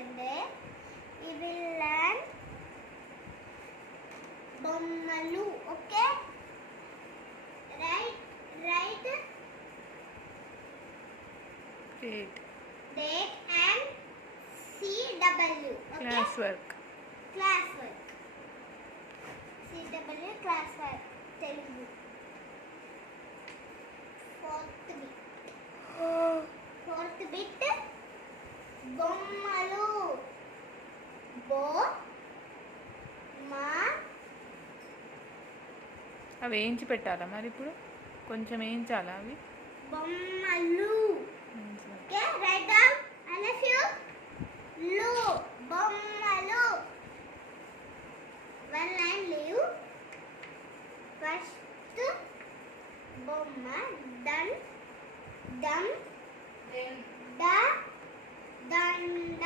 together, we will learn బొమ్మలు. Okay? Right? Great. Date and CW. Okay? Classwork. CW classwork. Telugu. Fourth bit. బొమ్మలు. అవి వేయించి పెట్టాలా మరి ఇప్పుడు కొంచెం వేయించాలా అవి బొమ్మలు. Okay right down aleph you లు బొమ్మలు. One line leave. ఫస్ట్ బొమ్మ డన్ డమ్ డ దండ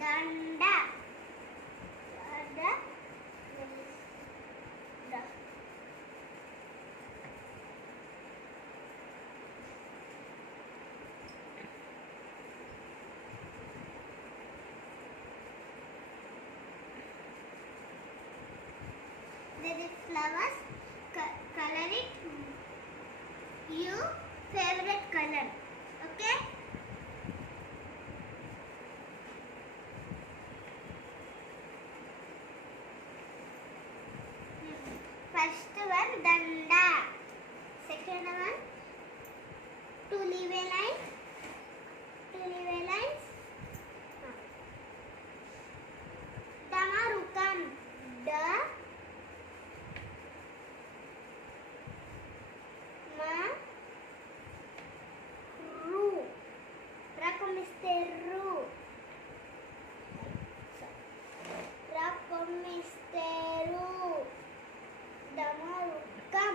దండ there is flowers. Color it your favorite color. Okay? First one danda. Second one two leave a line. Damarukam. Da ma ru. Rakomisteru. Rakomisteru. Damarukam.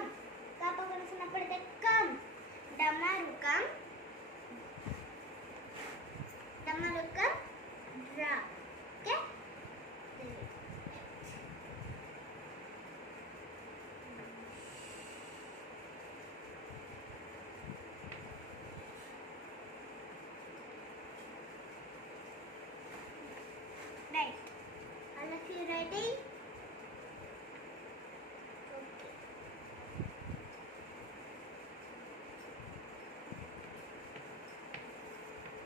Kapag nasa napalitan kam. Damarukam.